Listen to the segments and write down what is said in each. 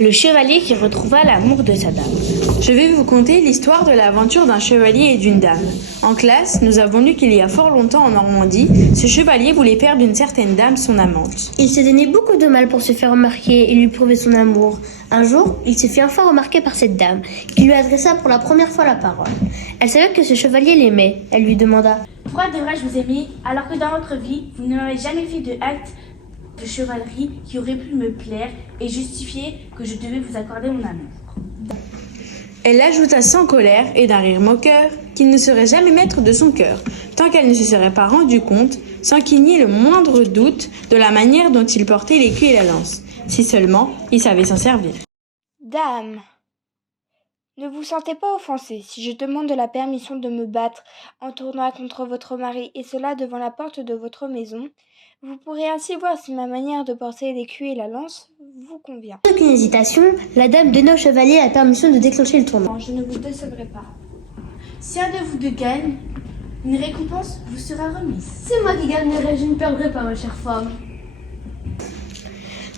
Le chevalier qui retrouva l'amour de sa dame. Je vais vous conter l'histoire de l'aventure d'un chevalier et d'une dame. En classe, nous avons lu qu'il y a fort longtemps en Normandie, ce chevalier voulait faire d'une certaine dame son amante. Il se donnait beaucoup de mal pour se faire remarquer et lui prouver son amour. Un jour, il se fit enfin remarquer par cette dame, qui lui adressa pour la première fois la parole. Elle savait que ce chevalier l'aimait. Elle lui demanda « Pourquoi devrais-je vous aimer alors que dans votre vie, vous n'avez jamais fait de acte de chevalerie qui aurait pu me plaire et justifier que je devais vous accorder mon amour ?» Elle ajouta sans colère et d'un rire moqueur qu'il ne serait jamais maître de son cœur, tant qu'elle ne se serait pas rendue compte, sans qu'il n'y ait le moindre doute, de la manière dont il portait l'écu et la lance, si seulement il savait s'en servir. Dame, ne vous sentez pas offensée si je demande la permission de me battre en tournant contre votre mari et cela devant la porte de votre maison. Vous pourrez ainsi voir si ma manière de porter l'écu et la lance vous convient. Sans aucune hésitation, la dame donna au chevalier la permission de déclencher le tournoi. Non, je ne vous décevrai pas. Si un de vous deux gagne, une récompense vous sera remise. C'est moi qui gagnerai, je ne perdrai pas, ma chère femme.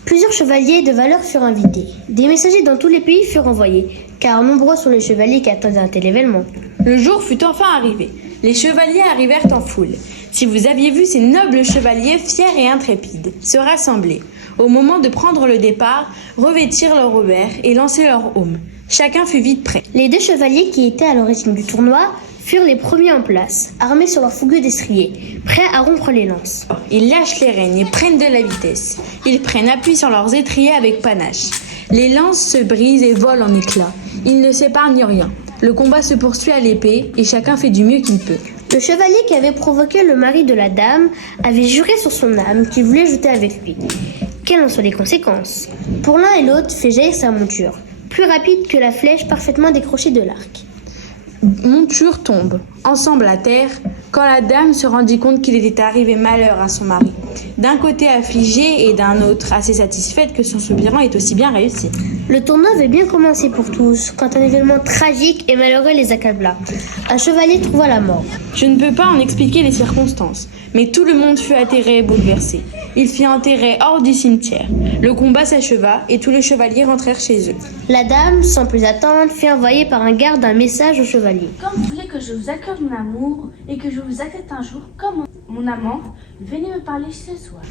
Plusieurs chevaliers de valeur furent invités. Des messagers dans tous les pays furent envoyés, car nombreux sont les chevaliers qui attendaient un tel événement. Le jour fut enfin arrivé. Les chevaliers arrivèrent en foule. Si vous aviez vu ces nobles chevaliers fiers et intrépides se rassembler, au moment de prendre le départ, revêtir leurs revers et lancer leurs aumes. Chacun fut vite prêt. Les deux chevaliers qui étaient à l'origine du tournoi furent les premiers en place, armés sur leurs fougueux destriers, prêts à rompre les lances. Ils lâchent les rênes et prennent de la vitesse. Ils prennent appui sur leurs étriers avec panache. Les lances se brisent et volent en éclats. Ils ne s'épargnent rien. Le combat se poursuit à l'épée et chacun fait du mieux qu'il peut. Le chevalier qui avait provoqué le mari de la dame avait juré sur son âme qu'il voulait jouer avec lui. Quelles en sont les conséquences? Pour l'un et l'autre fait jaillir sa monture, plus rapide que la flèche parfaitement décrochée de l'arc. Monture tombe, ensemble à terre, quand la dame se rendit compte qu'il était arrivé malheur à son mari. D'un côté affligée et d'un autre assez satisfaite que son soupirant est aussi bien réussi. Le tournoi avait bien commencé pour tous, quand un événement tragique et malheureux les accabla. Un chevalier trouva la mort. Je ne peux pas en expliquer les circonstances, mais tout le monde fut atterré et bouleversé. Il fit enterrer hors du cimetière. Le combat s'acheva et tous les chevaliers rentrèrent chez eux. La dame, sans plus attendre, fit envoyer par un garde un message au chevalier. Comme vous voulez que je vous accorde mon amour et que je vous accepte un jour comme mon amant, venez me parler ce soir.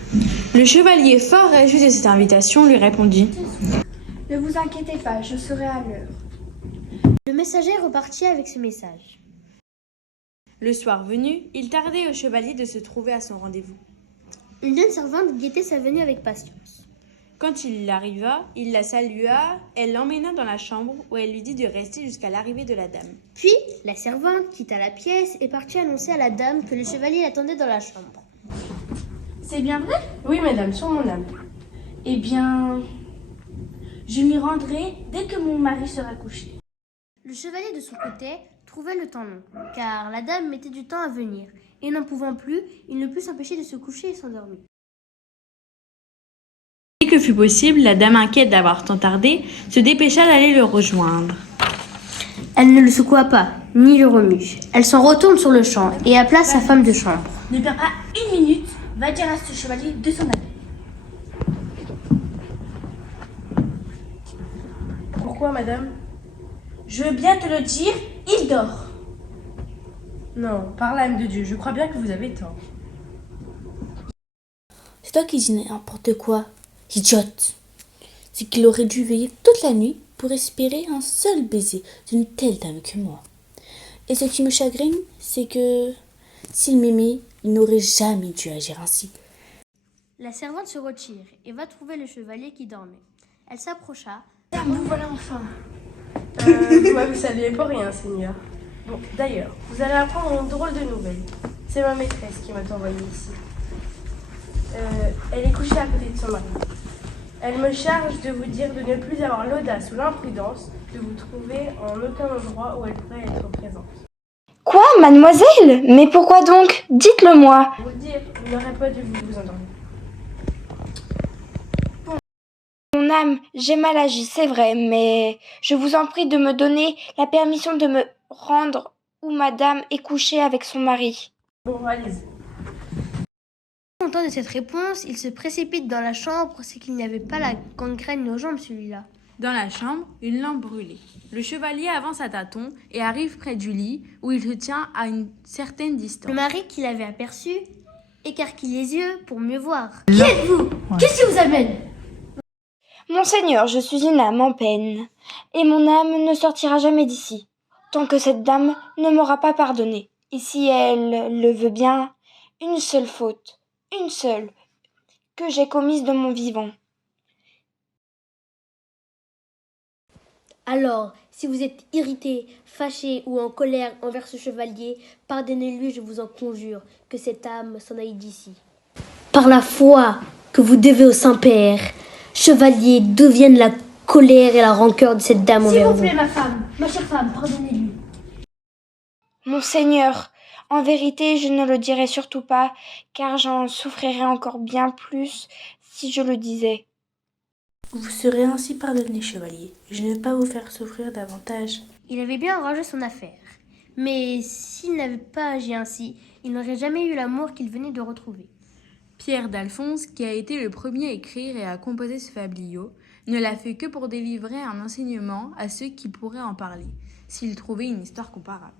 Le chevalier, fort réjoui de cette invitation, lui répondit « Ne vous inquiétez pas, je serai à l'heure. » Le messager repartit avec ce message. Le soir venu, il tardait au chevalier de se trouver à son rendez-vous. Une jeune servante guettait sa venue avec patience. Quand il arriva, il la salua, elle l'emmena dans la chambre où elle lui dit de rester jusqu'à l'arrivée de la dame. Puis, la servante quitta la pièce et partit annoncer à la dame que le chevalier l'attendait dans la chambre. C'est bien vrai? Oui, madame, sur mon âme. Eh bien, je m'y rendrai dès que mon mari sera couché. Le chevalier de son côté trouvait le temps long, car la dame mettait du temps à venir, et n'en pouvant plus, il ne put s'empêcher de se coucher et s'endormir. Dès que fut possible, la dame inquiète d'avoir tant tardé, se dépêcha d'aller le rejoindre. Elle ne le secoua pas, ni le remue. Elle s'en retourne sur le champ et appela sa femme de chambre. Ne perds pas une minute, va dire à ce chevalier de s'en aller. Pourquoi, madame? Je veux bien te le dire, il dort. Non, par l'âme de Dieu, je crois bien que vous avez tort. C'est toi qui dis n'importe quoi, idiote. C'est qu'il aurait dû veiller toute la nuit pour espérer un seul baiser d'une telle dame que moi. Et ce qui me chagrine, c'est que s'il m'aimait, il n'aurait jamais dû agir ainsi. La servante se retire et va trouver le chevalier qui dormait. Elle s'approcha. Vous voilà enfin. Vous m'avez salué pour rien, Seigneur. Bon, d'ailleurs, vous allez apprendre une drôle de nouvelle. C'est ma maîtresse qui m'a envoyé ici. Elle est couchée à côté de son mari. Elle me charge de vous dire de ne plus avoir l'audace ou l'imprudence de vous trouver en aucun endroit où elle pourrait être présente. Quoi, mademoiselle? Mais pourquoi donc? Dites-le-moi. Vous dire, vous n'aurez pas dû vous endormir. Mon âme, j'ai mal agi, c'est vrai, mais je vous en prie de me donner la permission de me rendre où madame est couchée avec son mari. Bon, allez-y. Content de cette réponse, il se précipite dans la chambre, c'est qu'il n'y avait pas la gangrène aux jambes celui-là. Dans la chambre, une lampe brûlait. Le chevalier avance à tâtons et arrive près du lit où il se tient à une certaine distance. Le mari qui l'avait aperçu écarquille les yeux pour mieux voir. Qui êtes-vous? Qu'est-ce qui vous amène? Monseigneur, je suis une âme en peine, et mon âme ne sortira jamais d'ici, tant que cette dame ne m'aura pas pardonné. Et si elle le veut bien, une seule faute, une seule, que j'ai commise de mon vivant. Alors, si vous êtes irrité, fâché ou en colère envers ce chevalier, pardonnez-lui, je vous en conjure, que cette âme s'en aille d'ici. Par la foi que vous devez au Saint-Père, chevalier, d'où viennent la colère et la rancœur de cette dame envers vous? S'il vous plaît, ma chère femme, pardonnez-lui. Monseigneur, en vérité, je ne le dirai surtout pas, car j'en souffrirais encore bien plus si je le disais. Vous serez ainsi pardonné, chevalier. Je ne vais pas vous faire souffrir davantage. Il avait bien arrangé son affaire. Mais s'il n'avait pas agi ainsi, il n'aurait jamais eu l'amour qu'il venait de retrouver. Pierre d'Alphonse, qui a été le premier à écrire et à composer ce fabliau, ne l'a fait que pour délivrer un enseignement à ceux qui pourraient en parler, s'ils trouvaient une histoire comparable.